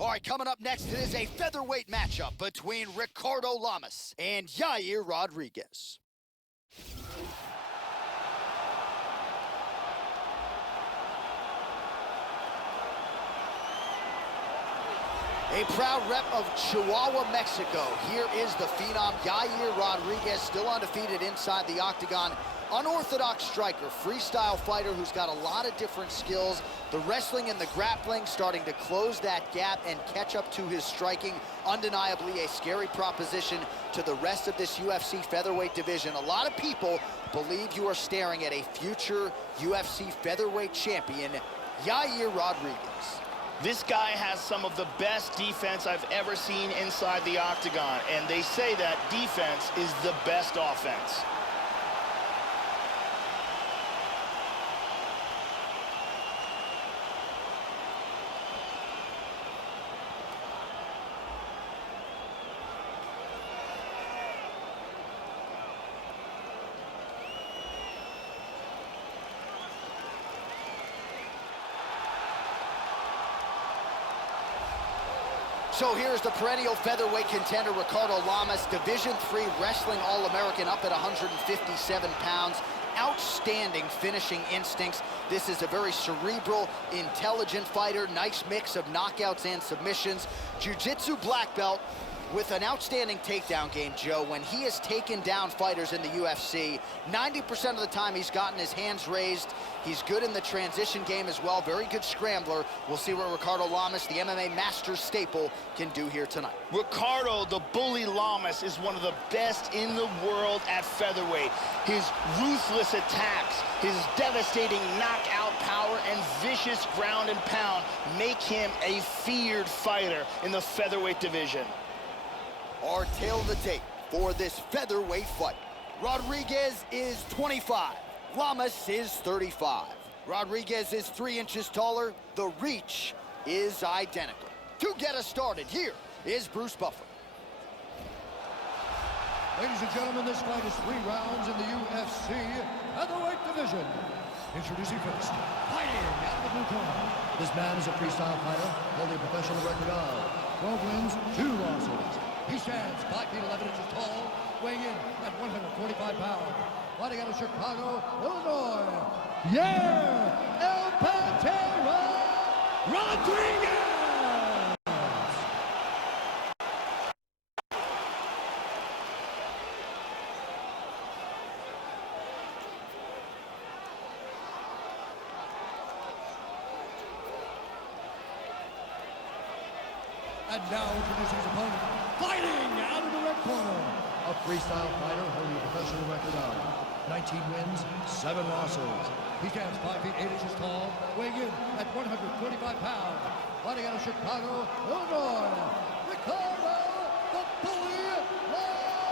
All right, coming up next, it is a featherweight matchup between Ricardo Lamas and Yair Rodriguez. A proud rep of Chihuahua, Mexico. Here is the phenom, Yair Rodriguez, still undefeated inside the octagon. Unorthodox striker, freestyle fighter who's got a lot of different skills. The wrestling and the grappling starting to close that gap and catch up to his striking. Undeniably a scary proposition to the rest of this UFC featherweight division. A lot of people believe you are staring at a future UFC featherweight champion, Yair Rodriguez. This guy has some of the best defense I've ever seen inside the octagon, and they say that defense is the best offense. So here's the perennial featherweight contender, Ricardo Lamas, Division III Wrestling All-American, up at 157 pounds. Outstanding finishing instincts. This is a very cerebral, intelligent fighter. Nice mix of knockouts and submissions. Jiu-jitsu black belt with an outstanding takedown game, Joe. When he has taken down fighters in the UFC, 90% of the time he's gotten his hands raised. He's good in the transition game as well. Very good scrambler. We'll see what Ricardo Lamas, the MMA master staple, can do here tonight. Ricardo, the bully Lamas, is one of the best in the world at featherweight. His ruthless attacks, his devastating knockout power, and vicious ground and pound make him a feared fighter in the featherweight division. Our tail of the tape for this featherweight fight. Rodriguez is 25. Lamas is 35. Rodriguez is 3 inches taller. The reach is identical. To get us started, here is Bruce Buffer. Ladies and gentlemen, this fight is 3 rounds in the UFC featherweight division. Introducing first, fighting out of the blue corner. This man is a freestyle fighter, holding a professional record of 12 wins, 2 losses. He stands 5 feet 11 inches tall, weighing in at 145 pounds. Fighting out of Chicago, Illinois, El Pantera Rodriguez! And now introducing his opponent, fighting out of the red corner, a freestyle fighter holding a professional record of 19 wins, 7 losses. He stands 5 feet 8 inches tall, weighing in at 125 pounds. Fighting out of Chicago, Illinois, Ricardo the Bully Lamas!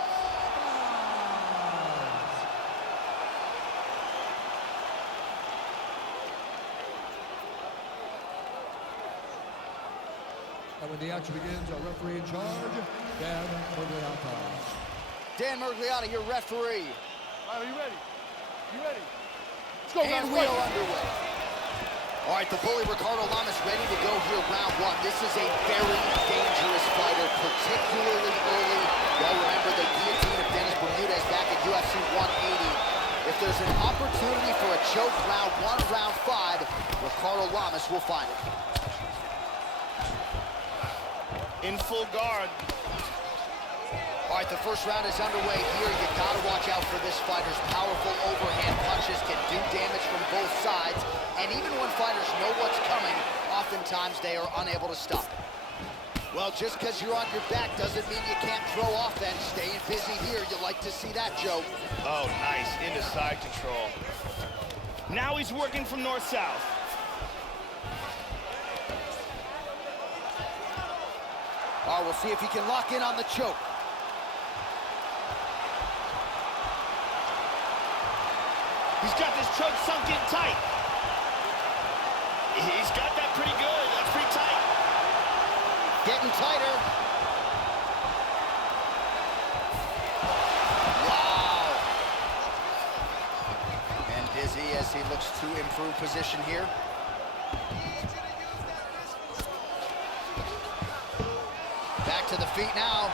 And when the action begins, our referee in charge, Dan Mergliotta. Dan Mergliotta, your referee. All right, are you ready? You ready? Let's go, And guys. wheel underway. All right, the bully Ricardo Lamas ready to go here round 1. This is a very dangerous fighter, particularly early. Y'all remember the guillotine of Dennis Bermudez back at UFC 180. If there's an opportunity for a choke round 1, round 5, Ricardo Lamas will find it. In full guard. All right, the first round is underway here. You gotta watch out for this fighter's powerful overhand punches can do damage from both sides. And even when fighters know what's coming, oftentimes they are unable to stop it. Well, just because you're on your back doesn't mean you can't throw offense. Staying busy here, you like to see that, Joe. Oh, nice, into side control. Now he's working from north-south. All right, we'll see if he can lock in on the choke. He's got this choke sunk in tight. He's got that pretty good. That's pretty tight. Getting tighter. Wow. And dizzy as he looks to improve position here. Back to the feet now.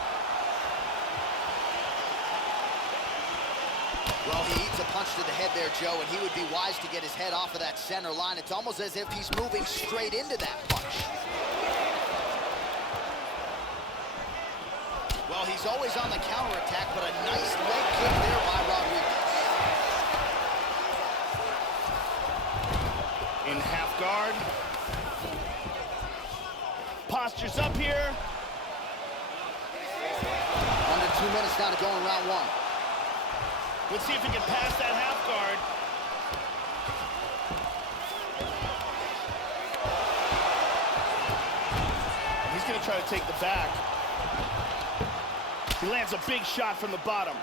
Well, he eats a punch to the head there, Joe, and he would be wise to get his head off of that center line. It's almost as if he's moving straight into that punch. Well, he's always on the counterattack, but a nice leg kick there by Rodriguez. In half guard. Postures up here. Under 2 minutes now to go in round one. Let's see if he can pass that half guard. He's going to try to take the back. He lands a big shot from the bottom.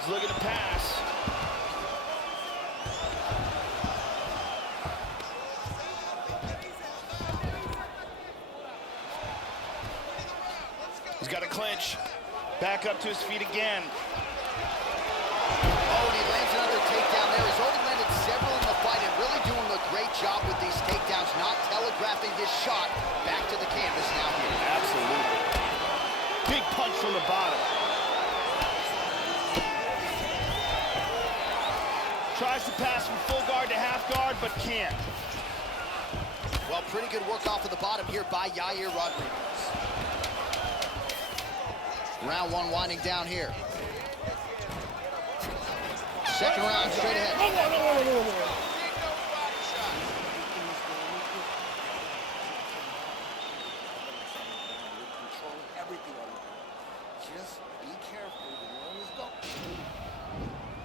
He's looking to pass. He's got a clinch. Back up to his feet again. Oh, and he lands another takedown there. He's already landed several in the fight and really doing a great job with these takedowns, not telegraphing his shot back to the canvas now here. Absolutely. Big punch from the bottom. Tries to pass from full guard to half guard, but can't. Well, pretty good work off of the bottom here by Yair Rodriguez. Round one winding down here. Second round straight ahead.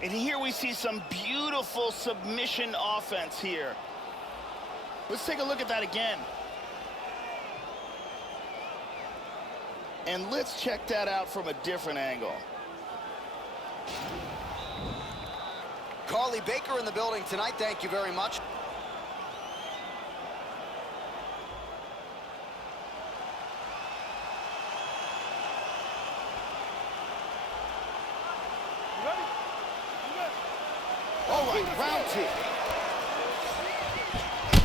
And here we see some beautiful submission offense here. Let's take a look at that again. And let's check that out from a different angle. Carly Baker in the building tonight. Thank you very much. You ready? You ready? All right, round two.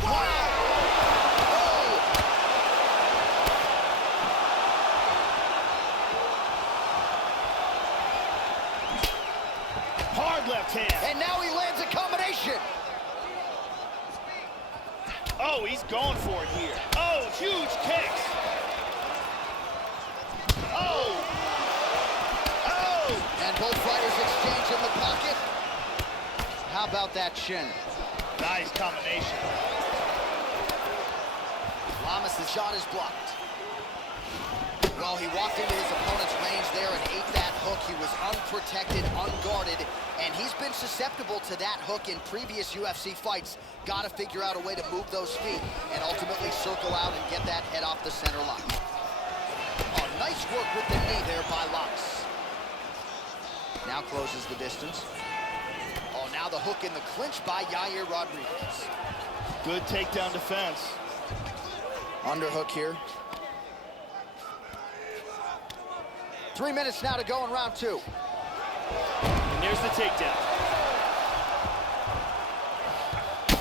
Wow! Left hand. And now he lands a combination. Oh, he's going for it here. Oh, huge kicks. Oh. Oh. And both fighters exchange in the pocket. How about that shin? Nice combination. Lamas' shot is blocked. Well, he walked into his opponent's range there and ate that hook. He was unprotected, unguarded, and he's been susceptible to that hook in previous UFC fights. Got to figure out a way to move those feet and ultimately circle out and get that head off the center line. Oh, nice work with the knee there by Lamas. Now closes the distance. Oh, now the hook in the clinch by Yair Rodriguez. Good takedown defense. Underhook here. 3 minutes now to go in round two. And there's the takedown.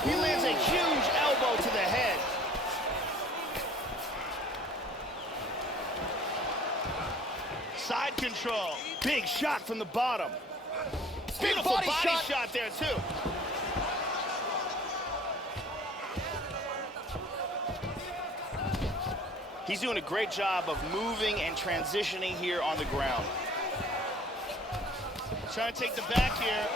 He lands a huge elbow to the head. Side control. Big shot from the bottom. Beautiful body shot there, too. He's doing a great job of moving and transitioning here on the ground. Trying to take the back here.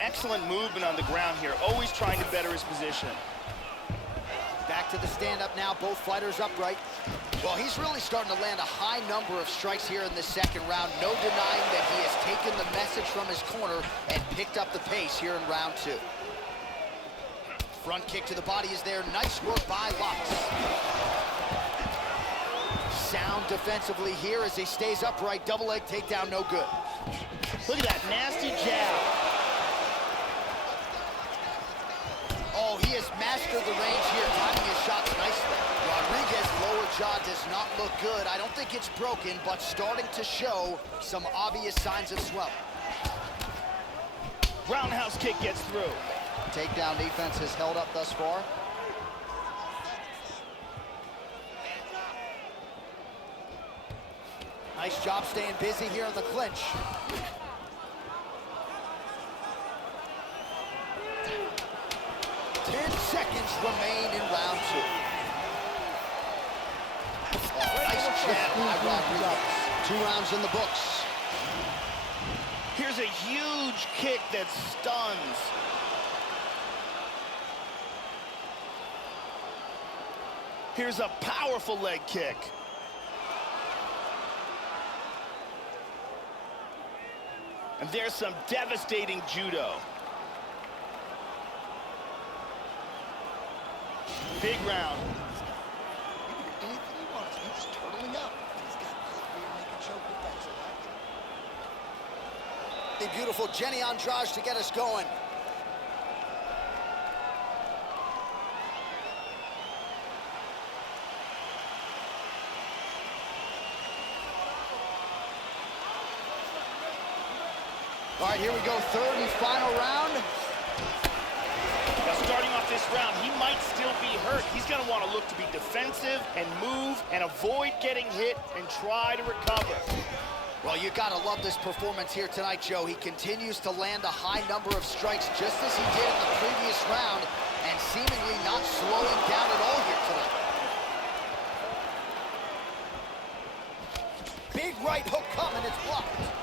Excellent movement on the ground here, always trying to better his position. Back to the stand-up now, both fighters upright. Well, he's really starting to land a high number of strikes here in the second round. No denying that he has taken the message from his corner and picked up the pace here in round two. Front kick to the body is there. Nice work by Lamas. Sound defensively here as he stays upright. Double leg takedown, no good. Look at that nasty jab. Oh, he has mastered the range here, timing his shots nicely. Rodriguez's lower jaw does not look good. I don't think it's broken, but starting to show some obvious signs of swelling. Roundhouse kick gets through. Takedown defense has held up thus far. Nice job staying busy here in the clinch. Seconds remain in round 2. Nice jab by Rodriguez. 2 rounds in the books. Here's a huge kick that stuns. Here's a powerful leg kick. And there's some devastating judo. Big round. Anything he wants, he's turtling up. He's got that here making choke defensive. The beautiful Jenny Andrade to get us going. All right, here we go, 3rd and final round. Now, starting off this round, he might still be hurt. He's going to want to look to be defensive and move and avoid getting hit and try to recover. Well, you got to love this performance here tonight, Joe. He continues to land a high number of strikes just as he did in the previous round and seemingly not slowing down at all here tonight. Big right hook coming, it's blocked.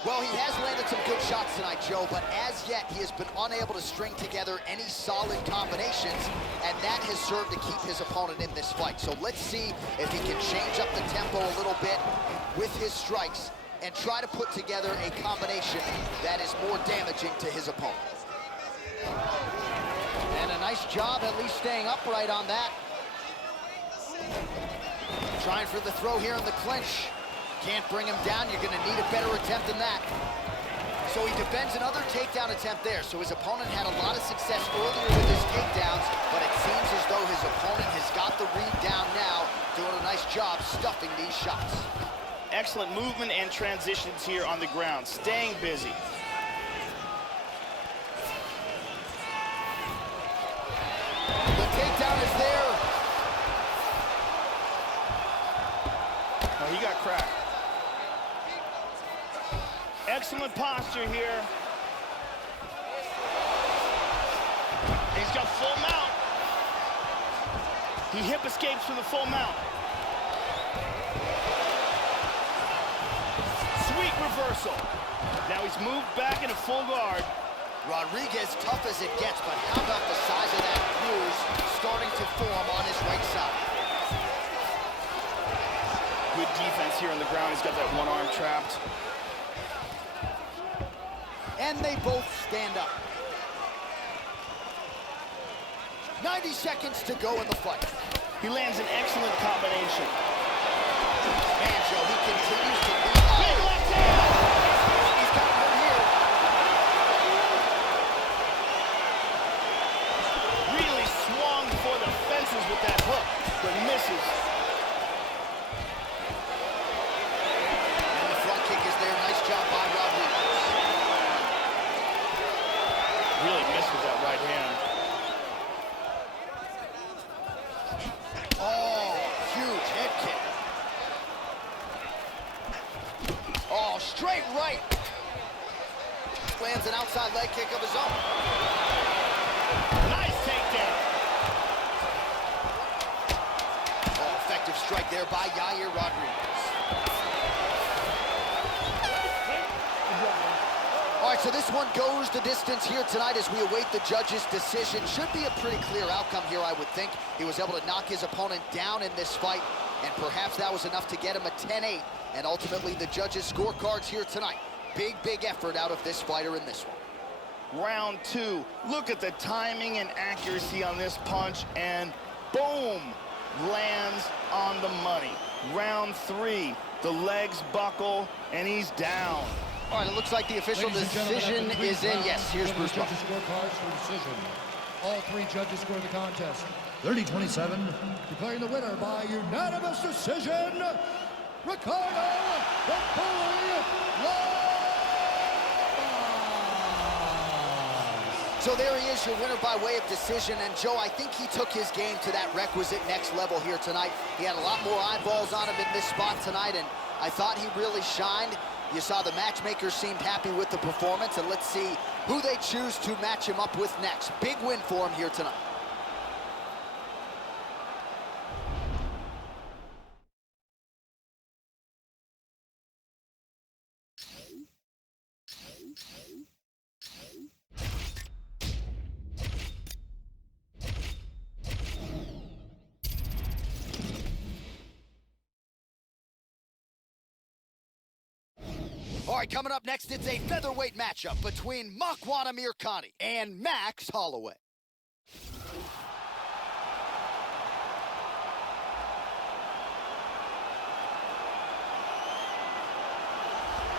Well, he has landed some good shots tonight, Joe, but as yet, he has been unable to string together any solid combinations, and that has served to keep his opponent in this fight. So let's see if he can change up the tempo a little bit with his strikes and try to put together a combination that is more damaging to his opponent. And a nice job at least staying upright on that. Trying for the throw here in the clinch. Can't bring him down. You're going to need a better attempt than that. So he defends another takedown attempt there. So his opponent had a lot of success earlier with his takedowns, but it seems as though his opponent has got the read down now, doing a nice job stuffing these shots. Excellent movement and transitions here on the ground, staying busy. The takedown is there. Oh, he got cracked. Excellent posture here. He's got full mount. He hip escapes from the full mount. Sweet reversal. Now he's moved back into full guard. Rodriguez, tough as it gets, but how about the size of that bruise starting to form on his right side? Good defense here on the ground. He's got that one arm trapped. And they both stand up. 90 seconds to go in the fight. He lands an excellent combination. Man, Joe, he continues to lead on. Big left hand! He's got him here. Really swung for the fences with that hook, but misses. And the front kick is there. Nice job by Rodriguez. Really missed with that right hand. Oh, huge head kick. Oh, straight right. Lands an outside leg kick of his own. Nice takedown. Oh, effective strike there by Yair Rodriguez. All right, so this one goes the distance here tonight as we await the judge's decision. Should be a pretty clear outcome here, I would think. He was able to knock his opponent down in this fight, and perhaps that was enough to get him a 10-8. And ultimately, the judges' scorecards here tonight. Big, big effort out of this fighter in this one. Round 2. Look at the timing and accuracy on this punch, and boom, lands on the money. Round 3. The legs buckle, and he's down. All right, it looks like the official decision is in. Yes, here's Bruce. Judges' scorecards for decision. All 3 judges scored the contest 30-27, declaring the winner by unanimous decision, Ricardo the Bully Lomachenko. So there he is, your winner by way of decision. And Joe, I think he took his game to that requisite next level here tonight. He had a lot more eyeballs on him in this spot tonight, and I thought he really shined. You saw the matchmakers seemed happy with the performance, and let's see who they choose to match him up with next. Big win for him here tonight. All right, coming up next, it's a featherweight matchup between Makwan Amirkhani and Max Holloway.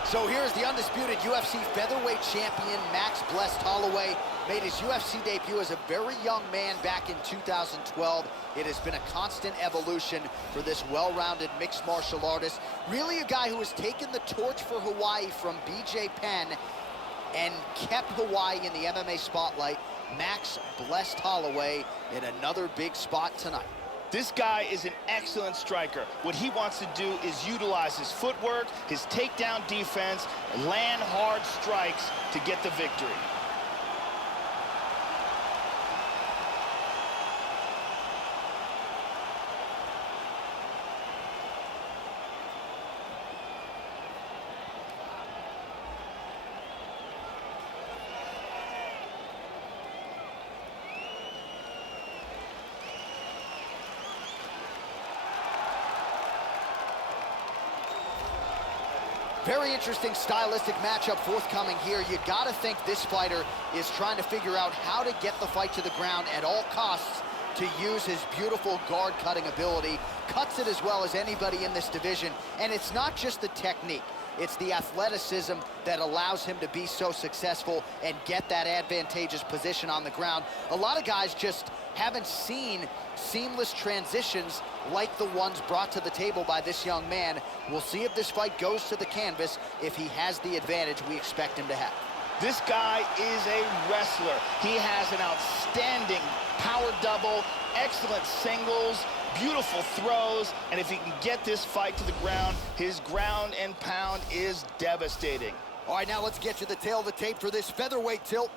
So here's the undisputed UFC featherweight champion, Max Blessed Holloway. Made his UFC debut as a very young man back in 2012. It has been a constant evolution for this well-rounded mixed martial artist. Really a guy who has taken the torch for Hawaii from BJ Penn and kept Hawaii in the MMA spotlight. Max Blessed Holloway in another big spot tonight. This guy is an excellent striker. What he wants to do is utilize his footwork, his takedown defense, land hard strikes to get the victory. Very interesting stylistic matchup forthcoming here. You gotta think this fighter is trying to figure out how to get the fight to the ground at all costs to use his beautiful guard-cutting ability. Cuts it as well as anybody in this division. And it's not just the technique. It's the athleticism that allows him to be so successful and get that advantageous position on the ground. A lot of guys just haven't seen seamless transitions like the ones brought to the table by this young man. We'll see if this fight goes to the canvas, if he has the advantage we expect him to have. This guy is a wrestler. He has an outstanding power double, excellent singles, beautiful throws, and if he can get this fight to the ground, his ground and pound is devastating. All right, now let's get to the tail of the tape for this featherweight tilt.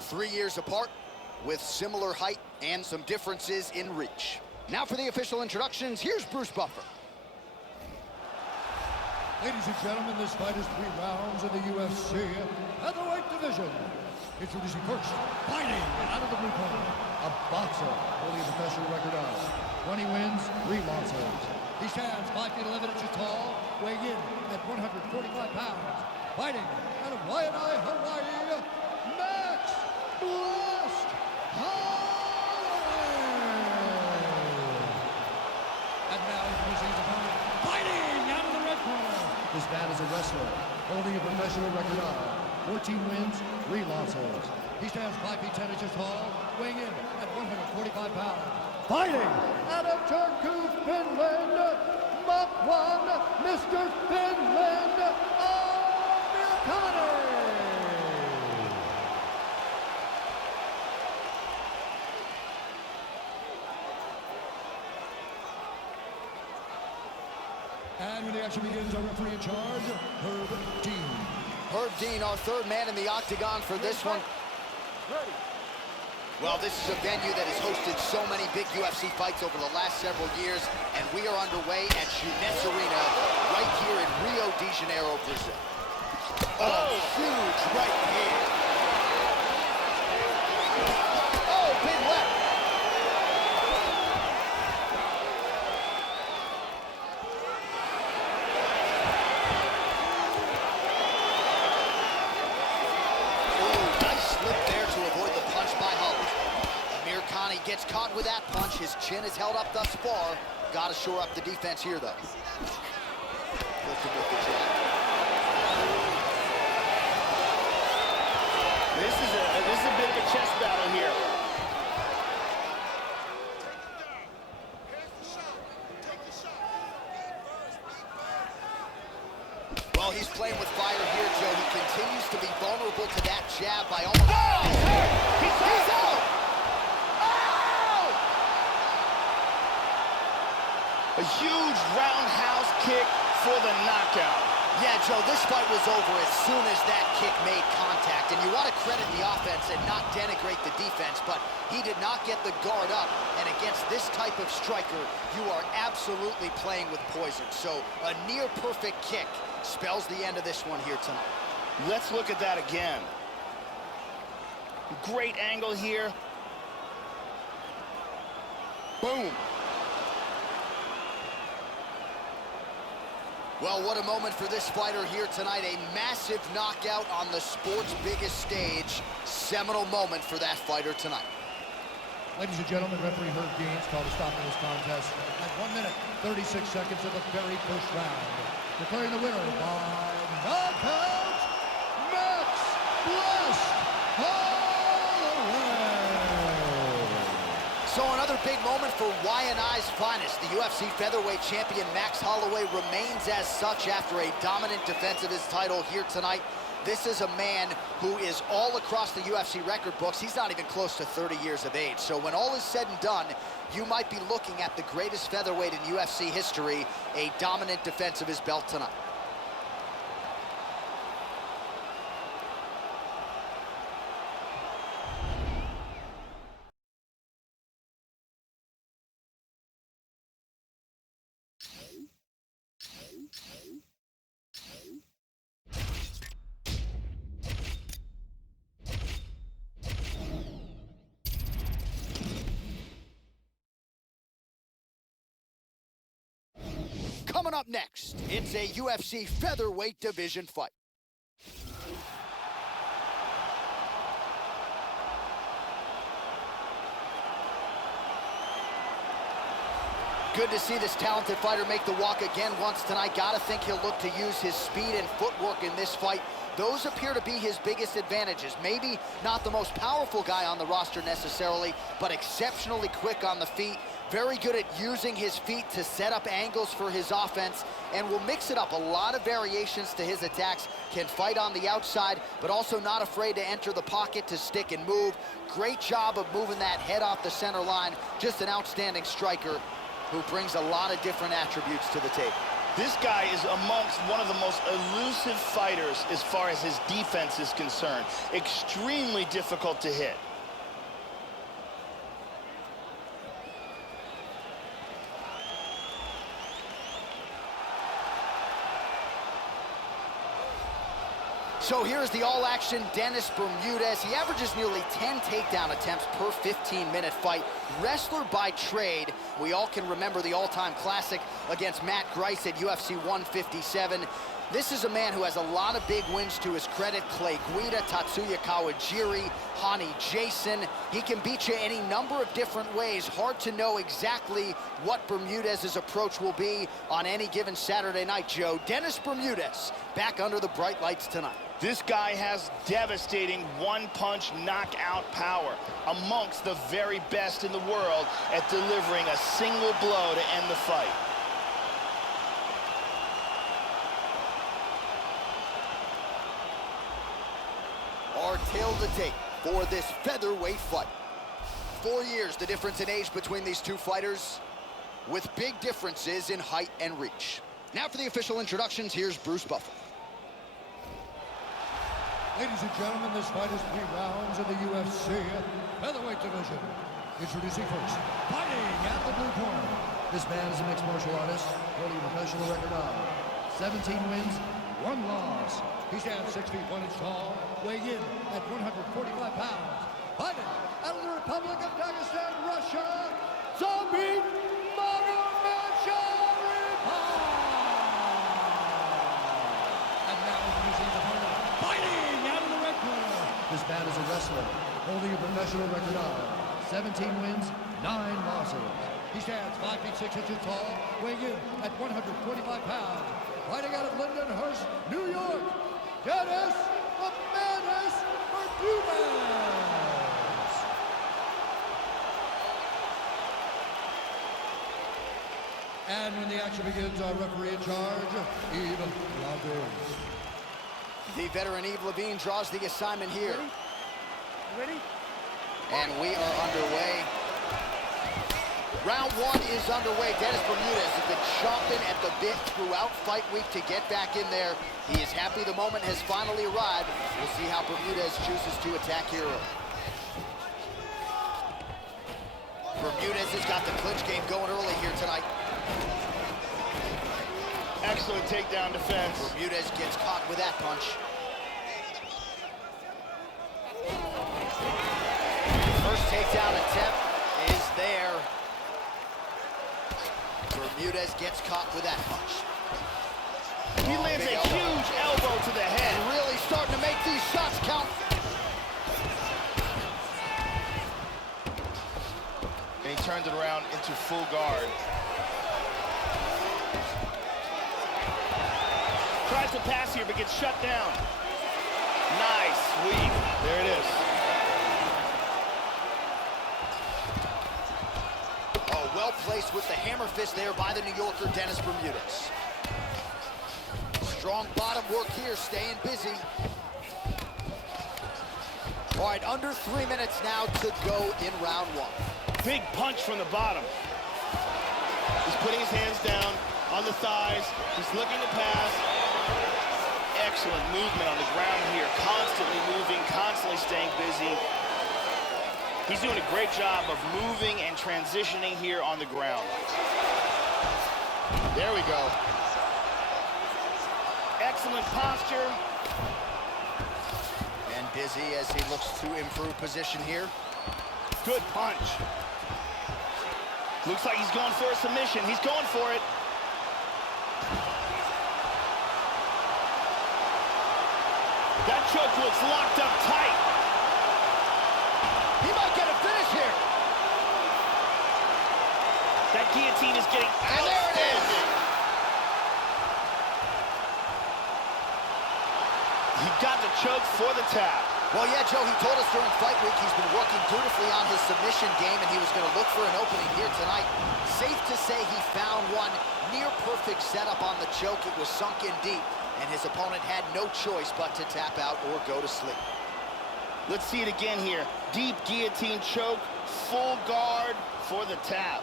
3 years apart, with similar height and some differences in reach. Now for the official introductions, here's Bruce Buffer. Ladies and gentlemen, this fight is 3 rounds in the UFC featherweight division. Introducing first, fighting out of the blue corner, a boxer holding a professional record of 20 wins, 3 losses. He stands 5 feet 11 inches tall, weighing in at 145 pounds. Fighting out of Waianae, Hawaii, Max Blessed Holloway. And now introducing his opponent, fighting out of the red corner. This man is a wrestler, holding a professional record of 14 wins, 3 losses. He stands 5 feet 10 inches tall, weighing in at 145 pounds. Fighting out of Turku, Finland, Makwan, Mr. Finland, Amirkhani. And when the action begins, our referee in charge, Herb Dean. Herb Dean, our third man in the octagon for this one. Ready. Well, this is a venue that has hosted so many big UFC fights over the last several years, and we are underway at Jeunesse Arena right here in Rio de Janeiro, Brazil. Oh, huge right hand. Oh, big left. Gets caught with that punch. His chin is held up thus far. Got to shore up the defense here, though. Lifted with the jab. This is a bit of a chess battle here. Well, Oh, he's playing with fire here, Joe. He continues to be vulnerable to that jab by almost... Oh! He's out! Oh! A huge roundhouse kick for the knockout. Yeah, Joe, this fight was over as soon as that kick made contact. And you want to credit the offense and not denigrate the defense, but he did not get the guard up. And against this type of striker, you are absolutely playing with poison. So a near-perfect kick spells the end of this one here tonight. Let's look at that again. Great angle here. Boom. Well, what a moment for this fighter here tonight. A massive knockout on the sport's biggest stage. Seminal moment for that fighter tonight. Ladies and gentlemen, referee Herb Gaines called a stop to this contest at 1 minute, 36 seconds of the very first round. Declaring the winner by knockout, Max Blessed Holloway. So another big moment for Y&I's finest. The UFC featherweight champion Max Holloway remains as such after a dominant defense of his title here tonight. This is a man who is all across the UFC record books. He's not even close to 30 years of age. So when all is said and done, you might be looking at the greatest featherweight in UFC history, a dominant defense of his belt tonight. Coming up next, it's a UFC featherweight division fight. Good to see this talented fighter make the walk again once tonight. Gotta think he'll look to use his speed and footwork in this fight. Those appear to be his biggest advantages. Maybe not the most powerful guy on the roster necessarily, but exceptionally quick on the feet. Very good at using his feet to set up angles for his offense, and will mix it up. A lot of variations to his attacks. Can fight on the outside, but also not afraid to enter the pocket to stick and move. Great job of moving that head off the center line. Just an outstanding striker who brings a lot of different attributes to the table. This guy is amongst one of the most elusive fighters as far as his defense is concerned. Extremely difficult to hit. So here's the all-action Dennis Bermudez. He averages nearly 10 takedown attempts per 15-minute fight. Wrestler by trade. We all can remember the all-time classic against Matt Grice at UFC 157. This is a man who has a lot of big wins to his credit. Clay Guida, Tatsuya Kawajiri, Hani Jason. He can beat you any number of different ways. Hard to know exactly what Bermudez's approach will be on any given Saturday night, Joe. Dennis Bermudez back under the bright lights tonight. This guy has devastating one-punch knockout power, amongst the very best in the world at delivering a single blow to end the fight. Our tale to tape for this featherweight fight. 4 years the difference in age between these two fighters, with big differences in height and reach. Now for the official introductions, here's Bruce Buffer. Ladies and gentlemen, this fight is 3 rounds in the UFC featherweight division. Introducing first, fighting at the blue corner. This man is a mixed martial artist, holding a professional record of 17 wins, 1 loss. He stands 6 feet 1 inch tall, weighing in at 145 pounds. Fighting out of the Republic of Dagestan, Russia, Zabit And now introducing the opponent, fighting out of the red corner. This man is a wrestler, holding a professional record of 17 wins, 9 losses. He stands 5 feet 6 inches tall, weighing in at 145 pounds. Fighting out of Lindenhurst, New York, Dennis the Menace Bermudez. And when the action begins, our referee in charge, Yves Levine. The veteran Yves Levine draws the assignment here. Ready? And we are underway. Round one is underway. Dennis Bermudez has been chomping at the bit throughout fight week to get back in there. He is happy the moment has finally arrived. We'll see how Bermudez chooses to attack here early. Bermudez has got the clinch game going early here tonight. Excellent takedown defense. Bermudez gets caught with that punch. First takedown attempt is there. Bermudez gets caught with that punch. He lands a huge elbow to the head. And really starting to make these shots count. And he turns it around into full guard. Tries to pass here, but gets shut down. Nice sweep. There it is. Oh, well placed with the hammer fist there by the New Yorker, Dennis Bermudez. Strong bottom work here, staying busy. All right, under 3 minutes now to go in round one. Big punch from the bottom. He's putting his hands down on the thighs. He's looking to pass. Excellent movement on the ground here. Constantly moving, constantly staying busy. He's doing a great job of moving and transitioning here on the ground. There we go. Excellent posture. And busy as he looks to improve position here. Good punch. Looks like he's going for a submission. He's going for it. That choke looks locked up tight. He might get a finish here. That guillotine is getting And there it is. He got the choke for the tap. Well, yeah, Joe, he told us during fight week he's been working dutifully on his submission game, and he was going to look for an opening here tonight. Safe to say he found one. Near perfect setup on the choke. It was sunk in deep, and his opponent had no choice but to tap out or go to sleep. Let's see it again here. Deep guillotine choke, full guard for the tap.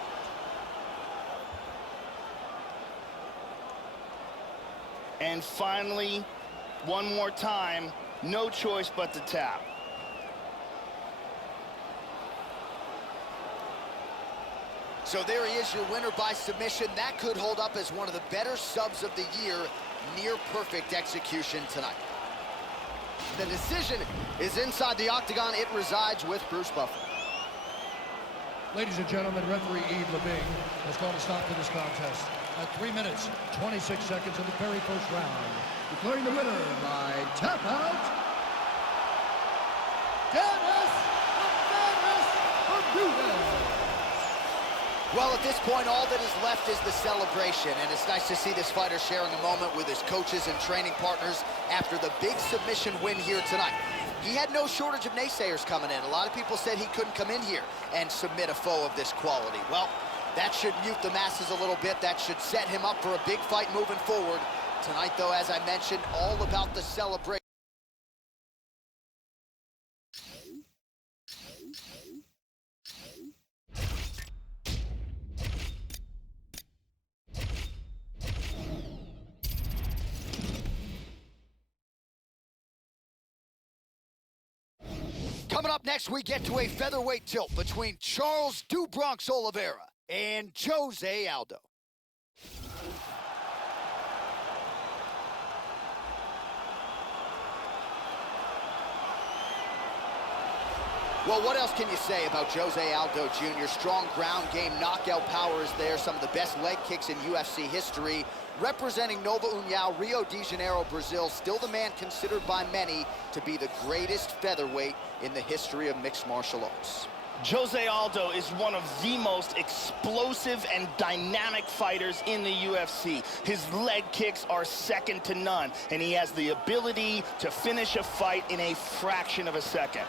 And finally, one more time, no choice but to tap. So there he is, your winner by submission. That could hold up as one of the better subs of the year. Near perfect execution tonight. The decision is inside the octagon. It resides with Bruce Buffer. Ladies and gentlemen, referee Yves Levine has called a stop to this contest at 3 minutes, 26 seconds of the very first round. Declaring the winner by tap out, Dennis Bermudez. Well, at this point, all that is left is the celebration, and it's nice to see this fighter sharing a moment with his coaches and training partners after the big submission win here tonight. He had no shortage of naysayers coming in. A lot of people said he couldn't come in here and submit a foe of this quality. Well, that should mute the masses a little bit. That should set him up for a big fight moving forward. Tonight, though, as I mentioned, all about the celebration. Coming up next, we get to a featherweight tilt between Charles "Do Bronx" Oliveira and Jose Aldo. Well, what else can you say about Jose Aldo Jr.? Strong ground game, knockout power is there. Some of the best leg kicks in UFC history. Representing Nova União, Rio de Janeiro, Brazil. Still the man considered by many to be the greatest featherweight in the history of mixed martial arts. Jose Aldo is one of the most explosive and dynamic fighters in the UFC. His leg kicks are second to none, and he has the ability to finish a fight in a fraction of a second.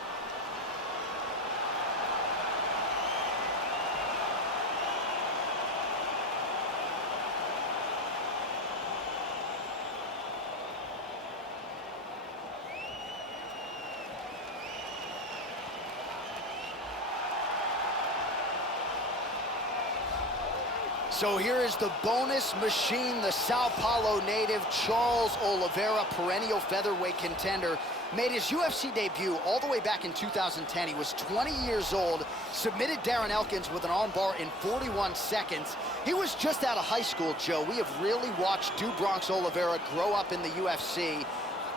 So here is the bonus machine, the Sao Paulo native, Charles Oliveira, perennial featherweight contender. Made his UFC debut all the way back in 2010. He was 20 years old, submitted Darren Elkins with an armbar in 41 seconds. He was just out of high school, Joe. We have really watched Do Bronx Oliveira grow up in the UFC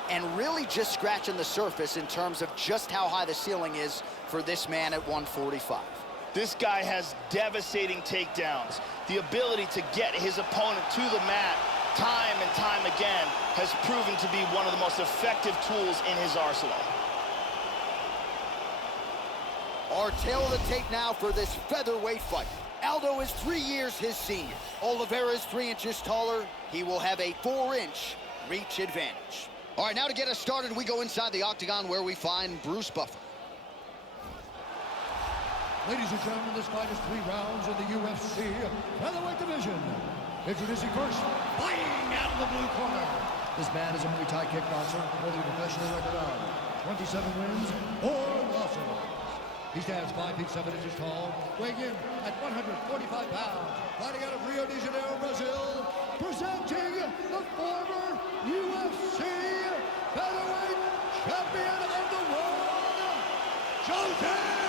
and really just scratching the surface in terms of just how high the ceiling is for this man at 145. This guy has devastating takedowns. The ability to get his opponent to the mat time and time again has proven to be one of the most effective tools in his arsenal. Our tail of the tape now for this featherweight fight. Aldo is 3 years his senior. Oliveira is 3 inches taller. He will have a 4-inch reach advantage. All right, now to get us started, we go inside the octagon where we find Bruce Buffer. Ladies and gentlemen, this fight is 3 rounds in the UFC featherweight division. Introducing first, fighting out of the blue corner. This man is a Muay Thai kickboxer holding a professional record of 27 wins, 4 losses. He stands 5 feet 7 inches tall, weighing in at 145 pounds. Fighting out of Rio de Janeiro, Brazil, presenting the former UFC featherweight champion of the world, Jose!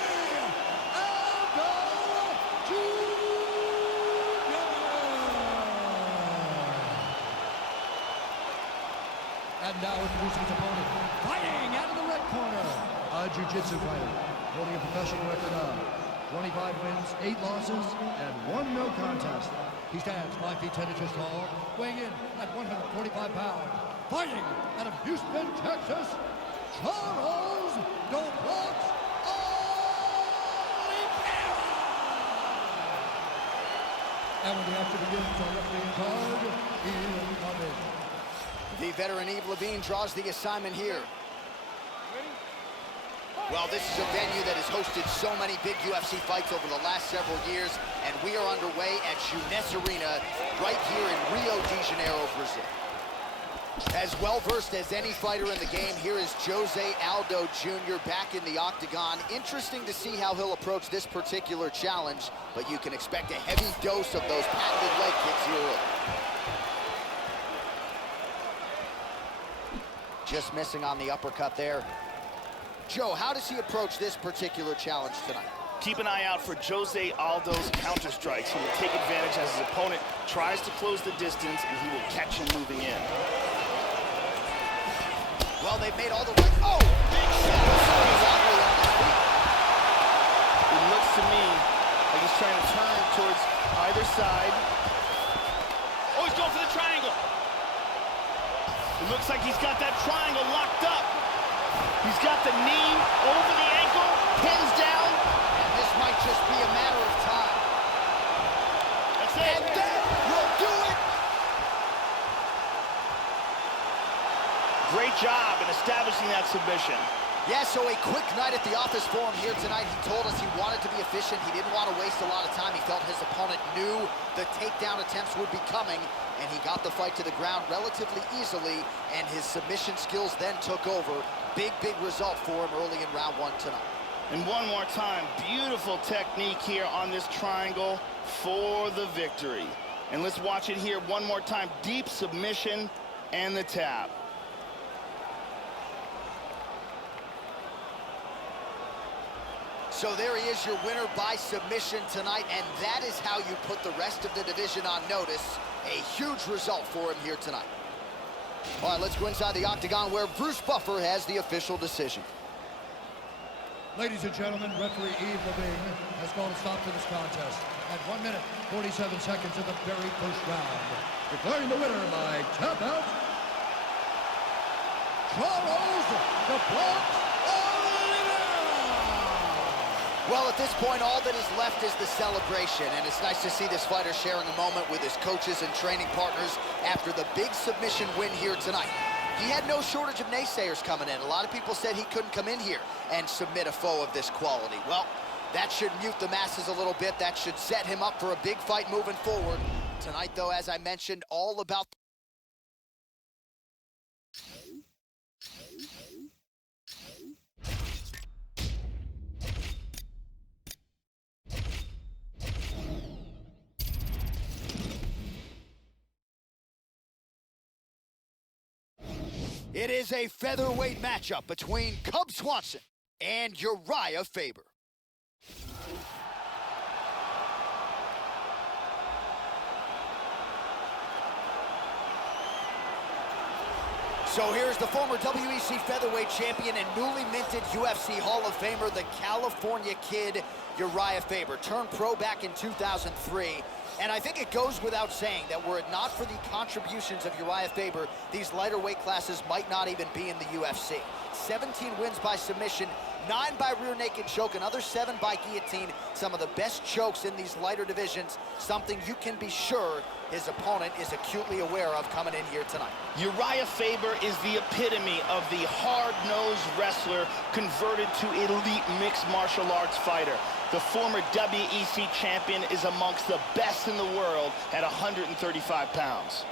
And now introducing his opponent, fighting out of the red corner, a jiu-jitsu fighter, holding a professional record of 25 wins, 8 losses, and 1 no contest. He stands 5 feet 10 inches tall, weighing in at 145 pounds. Fighting out of Houston, Texas, Charles Oliveira. And when the action begins on referee card, incoming. The veteran Yves Levine draws the assignment here. Well, this is a venue that has hosted so many big UFC fights over the last several years, and we are underway at Juness Arena right here in Rio de Janeiro, Brazil. As well-versed as any fighter in the game, here is Jose Aldo Jr. back in the octagon. Interesting to see how he'll approach this particular challenge, but you can expect a heavy dose of those patented leg kicks here early. Just missing on the uppercut there. Joe, how does he approach this particular challenge tonight? Keep an eye out for Jose Aldo's counter strikes. He will take advantage as his opponent tries to close the distance, and he will catch him moving in. Well, they've made all the right. Oh, big shot. It looks to me like he's trying to turn towards either side. Oh, he's going for the triangle. It looks like he's got that triangle locked up. He's got the knee over the ankle, pins down. And this might just be a matter of time. That's it. And that will do it. Great job in establishing that submission. Yeah, so a quick night at the office for him here tonight. He told us he wanted to be efficient. He didn't want to waste a lot of time. He felt his opponent knew the takedown attempts would be coming, and he got the fight to the ground relatively easily, and his submission skills then took over. Big, big result for him early in round 1 tonight. And one more time, beautiful technique here on this triangle for the victory. And let's watch it here one more time. Deep submission and the tap. So there he is, your winner by submission tonight, and that is how you put the rest of the division on notice. A huge result for him here tonight. All right, let's go inside the octagon where Bruce Buffer has the official decision. Ladies and gentlemen, referee Yves Levine has called a stop to this contest at 1 minute, 47 seconds of the very first round. Declaring the winner by tap out, Charles the Bronx Oliveira! Well, at this point, all that is left is the celebration, and it's nice to see this fighter sharing a moment with his coaches and training partners after the big submission win here tonight. He had no shortage of naysayers coming in. A lot of people said he couldn't come in here and submit a foe of this quality. Well, that should mute the masses a little bit. That should set him up for a big fight moving forward. Tonight, though, as I mentioned, all about It is a featherweight matchup between Cub Swanson and Uriah Faber. So here's the former WEC featherweight champion and newly minted UFC Hall of Famer, the California Kid, Uriah Faber. Turned pro back in 2003. And I think it goes without saying that were it not for the contributions of Uriah Faber, these lighter weight classes might not even be in the UFC. 17 wins by submission, 9 by rear naked choke, another 7 by guillotine. Some of the best chokes in these lighter divisions, something you can be sure his opponent is acutely aware of coming in here tonight. Uriah Faber is the epitome of the hard-nosed wrestler converted to elite mixed martial arts fighter. The former WEC champion is amongst the best in the world at 135 pounds.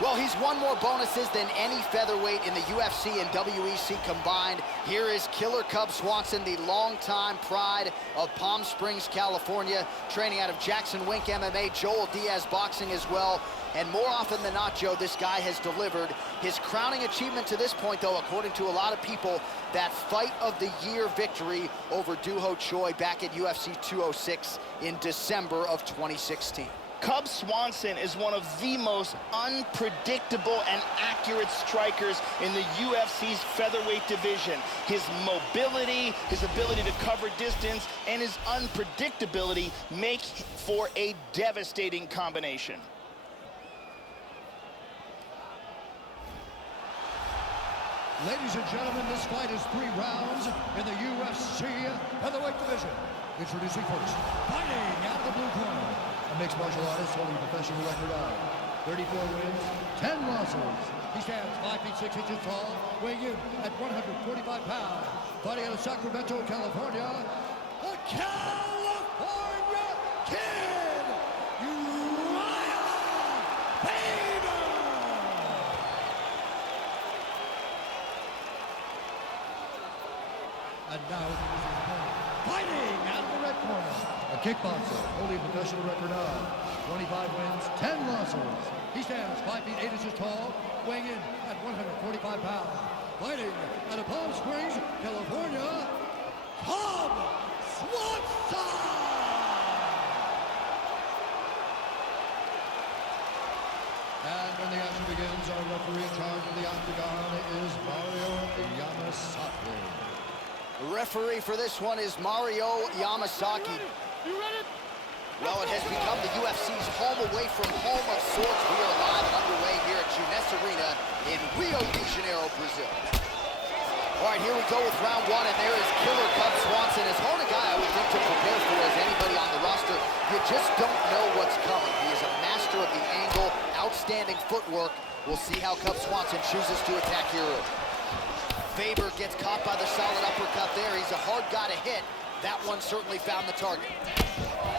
Well, he's won more bonuses than any featherweight in the UFC and WEC combined. Here is Killer Cub Swanson, the longtime pride of Palm Springs, California, training out of Jackson Wink MMA, Joel Diaz Boxing as well. And more often than not, Joe, this guy has delivered. His crowning achievement to this point, though, according to a lot of people, that fight of the year victory over Doo-Ho Choi back at UFC 206 in December of 2016. Cub Swanson is one of the most unpredictable and accurate strikers in the UFC's featherweight division. His mobility, his ability to cover distance, and his unpredictability make for a devastating combination. Ladies and gentlemen, this fight is 3 rounds in the UFC featherweight division. Introducing first, fighting out of the blue corner, a mixed martial artist holding a professional record of 34 wins, 10 losses. He stands 5 feet 6 inches tall, weighing in at 145 pounds. Fighting out of Sacramento, California, the California Kid, Uriah Faber! And now, fighting out of the red corner, a kickboxer holding a professional record of 25 wins, 10 losses. He stands 5 feet 8 inches tall, weighing in at 145 pounds. Fighting out of Palm Springs, California, Cub Swanson! And when the action begins, our referee in charge of the octagon is Mario Yamasaki. The referee for this one is Mario Yamasaki. You ready? Well, it has become the UFC's home away from home of sorts. We are live and underway here at Junes Arena in Rio de Janeiro, Brazil. All right, here we go with round 1, and there is Killer Cub Swanson. As hard a guy I would think to prepare for as anybody on the roster, you just don't know what's coming. He is a master of the angle, outstanding footwork. We'll see how Cub Swanson chooses to attack here. Faber gets caught by the solid uppercut there. He's a hard guy to hit. That one certainly found the target.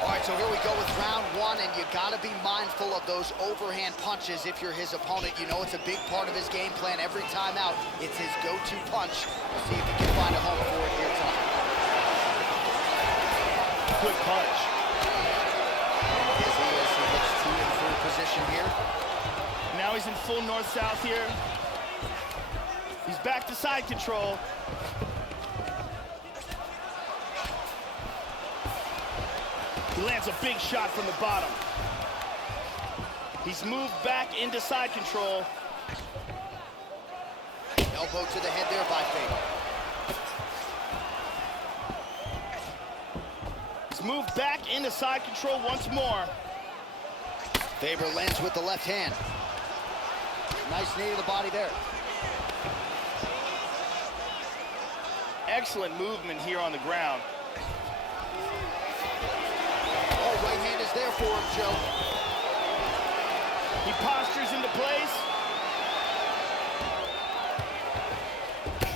All right, so here we go with round 1, and you gotta be mindful of those overhand punches if you're his opponent. You know it's a big part of his game plan every time out. It's his go-to punch. We'll see if he can find a home for it here tonight. Good punch. Busy as he looks to in full position here. Now he's in full north-south here. He's back to side control. He lands a big shot from the bottom. He's moved back into side control. Elbow to the head there by Faber. He's moved back into side control once more. Faber lands with the left hand. Nice knee to the body there. Excellent movement here on the ground. Oh, right hand is there for him, Joe. He postures into place.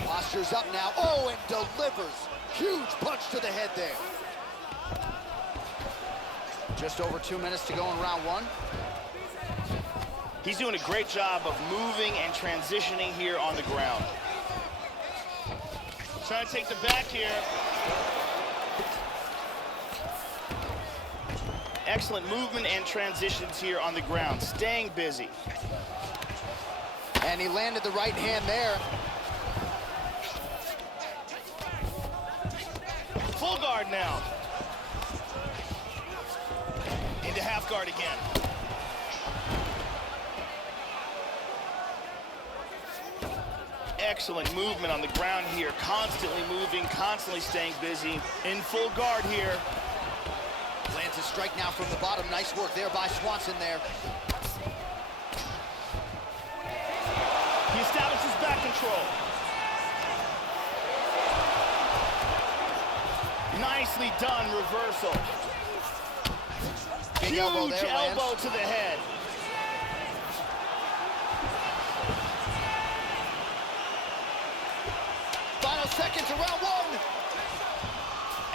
Postures up now. Oh, and delivers. Huge punch to the head there. Just over 2 minutes to go in round 1. He's doing a great job of moving and transitioning here on the ground. Trying to take the back here. Excellent movement and transitions here on the ground, staying busy. And he landed the right hand there. Full guard now. Into half guard again. Excellent movement on the ground here, constantly moving, constantly staying busy. In full guard here. Lands a strike now from the bottom. Nice work there by Swanson there. He establishes back control. Nicely done reversal. Big Huge elbow there, elbow to the head. Final seconds of round one.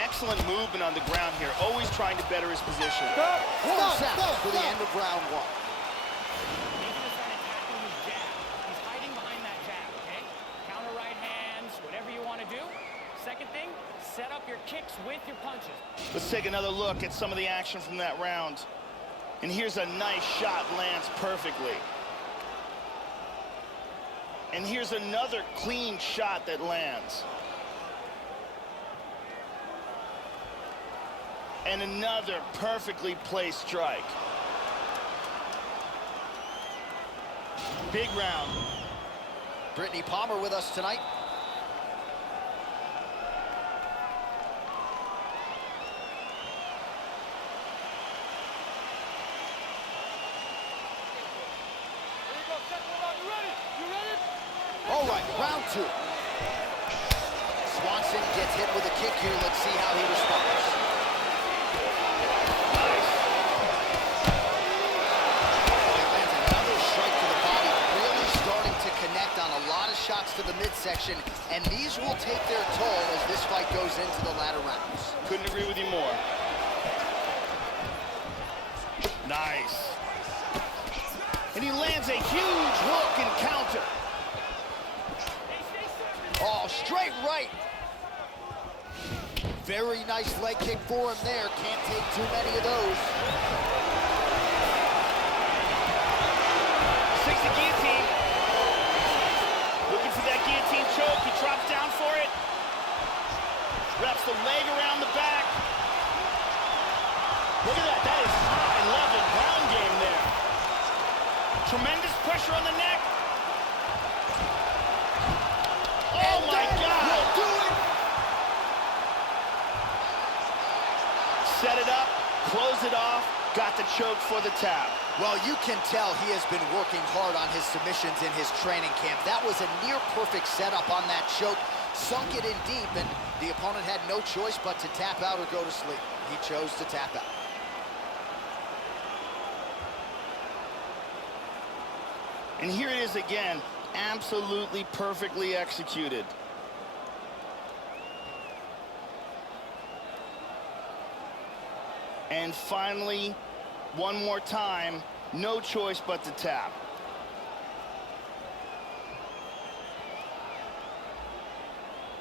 Excellent movement on the ground here, always trying to better his position. Stop for the end of round one. He's going to start attacking his jab. He's hiding behind that jab, okay? Counter right hands, whatever you want to do. Second thing, set up your kicks with your punches. Let's take another look at some of the action from that round. And here's a nice shot, lands perfectly. And here's another clean shot that lands. And another perfectly placed strike. Big round. Brittany Palmer with us tonight. All right, round two. Swanson gets hit with a kick here. Let's see how he responds. Nice. Oh, he lands another strike to the body, really starting to connect on a lot of shots to the midsection, and these will take their toll as this fight goes into the latter rounds. Couldn't agree with you more. Nice. And he lands a huge hook and counter. Oh, straight right. Very nice leg kick for him there. Can't take too many of those. 60 guillotine. Looking for that guillotine choke. He drops down for it. Wraps the leg around the back. Look at that. That is high-level ground game there. Tremendous pressure on the neck. Oh, my God. Will do it. Set it up, close it off, got the choke for the tap. Well, you can tell he has been working hard on his submissions in his training camp. That was a near-perfect setup on that choke. Sunk it in deep, and the opponent had no choice but to tap out or go to sleep. He chose to tap out. And here it is again, absolutely perfectly executed. And finally, one more time, no choice but to tap.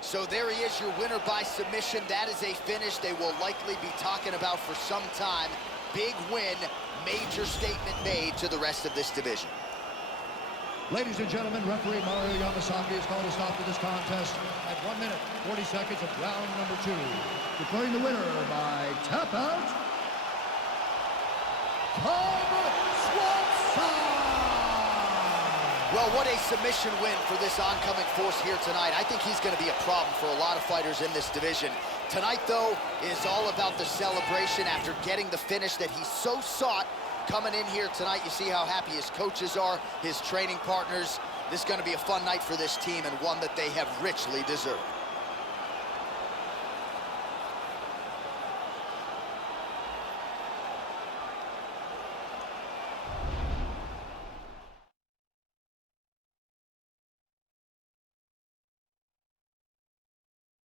So there he is, your winner by submission. That is a finish they will likely be talking about for some time. Big win, major statement made to the rest of this division. Ladies and gentlemen, referee Mario Yamasaki has called a stop to this contest at 1 minute, 40 seconds of round number 2. Declaring the winner by tap out, Well, what a submission win for this oncoming force here tonight. I think he's going to be a problem for a lot of fighters in this division. Tonight, though, is all about the celebration after getting the finish that he so sought. Coming in here tonight, you see how happy his coaches are, his training partners. This is going to be a fun night for this team and one that they have richly deserved.